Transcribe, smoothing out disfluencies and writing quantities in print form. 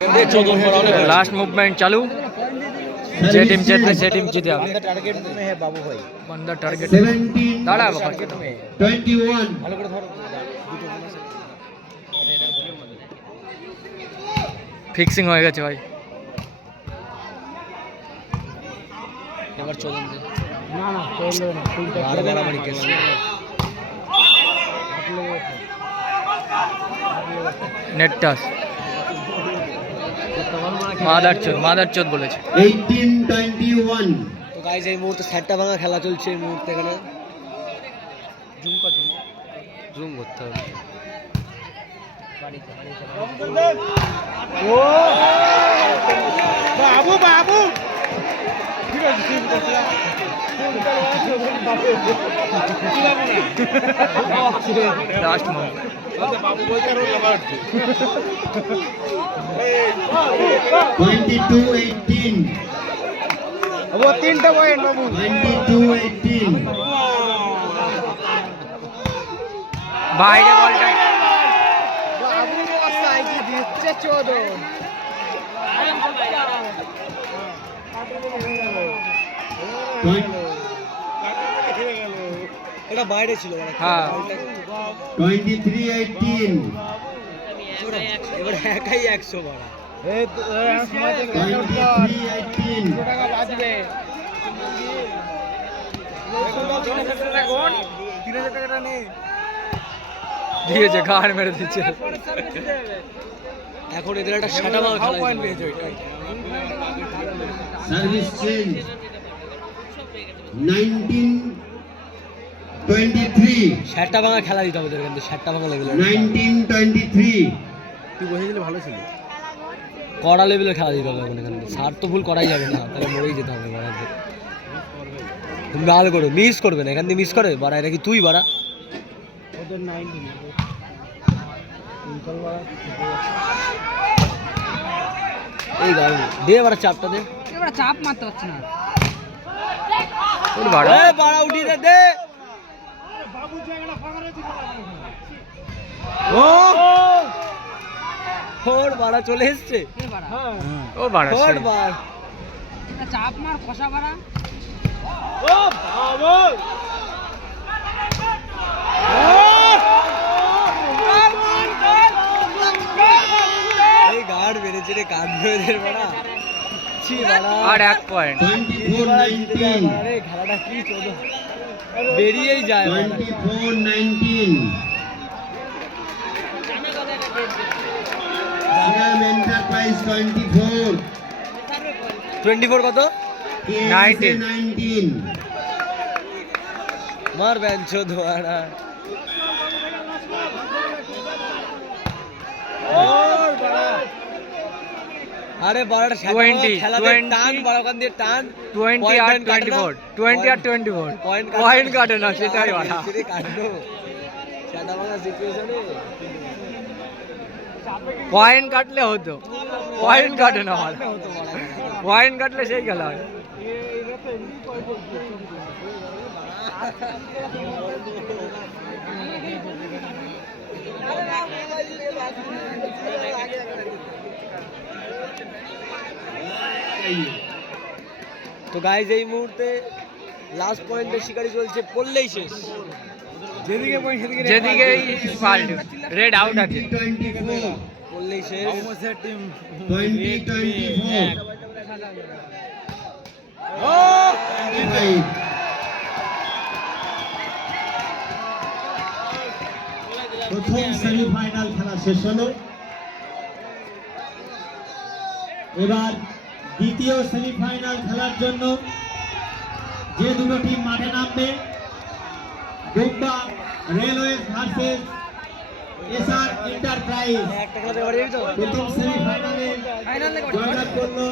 last movement चालू जे team जीतते से टीम जीते टारगेट में है बाबू भाई बंदा टारगेट दाड़ा बाबा 21 ভালো করে ধরো ফিক্সিং হয়ে গেছে ভাই এবার চলুন না না চলবে না বারবার আমারই কেস নেট টাচ মাদারচোদ বলেছে 18-21 তো গাইস এই মুহূর্তে সাতটা ভাঙা খেলা চলছে এই মুহূর্তে এখানে জুম করতে হবে ও বাবু বাবু ঠিক আছে ঠিক আছে लास्ट मूव बाबू बोलते रोल लगा 22-18 वो तीनটা পয়েন্ট বাবু 22-18 বাইরে বলটা বাবু বসাই কি দিচ্ছে চোদো এটা বাইরে ছিল হ্যাঁ 23-18 এবার একাই 100 বাড়া 23-18 টাকা বাজবে 3000 টাকাটা নে দিয়েছে ঘাড় মেরে দিচ্ছে এখন এদের একটা সাটা মাল খেলা পয়েন্ট পেয়েছে ওইটাই সার্ভিস চেঞ্জ 19-23 সাতটা ভাঙা খেলা দিতে হবে কিন্তু সাতটা ভাঙা লেভেলের 19-23 তুই বসে দিলে ভালো ছিল কড়া লেভেলের খেলা দিতে হবে এখন এখানে সার তো ভুল করাই যাবে না তাহলে মরেই যেতে হবে বাড়াতে তুমি ভালো করো মিস করবে না এখান দিয়ে মিস করে বাড়া এটা কি তুই বাড়া ওদের 19 এই গাল দে বাড়া চাপটা দে এবার চাপ মারতে হচ্ছে না ওর বাড়া এ বাড়া উঠি রে দে ও ওর বাড়া চলে এসেছে ও বাড়া ওর বাড়া চাপ মার কষা বাড়া ও বাবা এই গার্ড মেরেছে রে কান ধরে বাড়া ছি বাড়া আর এক পয়েন্ট 24-19 আরে খেলাটা কি চলো বেরিয়েই যায় 24-19 Siam Enterprise 24 24 কত 19 মার বেঞ্চো দোয়ারা ওর বাড়া আরে বাড়াটা 20 খেলাতে টান বাড়াকান দিয়ে টান 20 আর 24 20 আর 24 পয়েন্ট কাটে না সেটাই বাড়া সেটাই কাটলো সাদা ভাঙা সিচুয়েশনে পয়েন্ট কাটলে হতো পয়েন্ট কাটে না বাড়া পয়েন্ট কাটলে সেই খেলা হয় তো গাইজ এই মুহূর্তে লাস্ট পয়েন্টের শিকারি চলছে পড়লেই শেষ যেদিকে পয়েন্ট যেদিকে ফাল্ট রেড আউট আছে 24 পড়লেই শেষ 20-24 প্রথম সেমিফাইনাল খেলা শেষ হলো এবার দ্বিতীয় সেমিফাইনাল খেলার জন্য যে দুটো টিম মাঠে নামবে বোম্বা রেলওয়েজ ভার্সেস এসআর এন্টারপ্রাইজ একটা খেলাতে বাড়ি যাবি তো প্রথম সেমিফাইনালে জয়লাভ করলো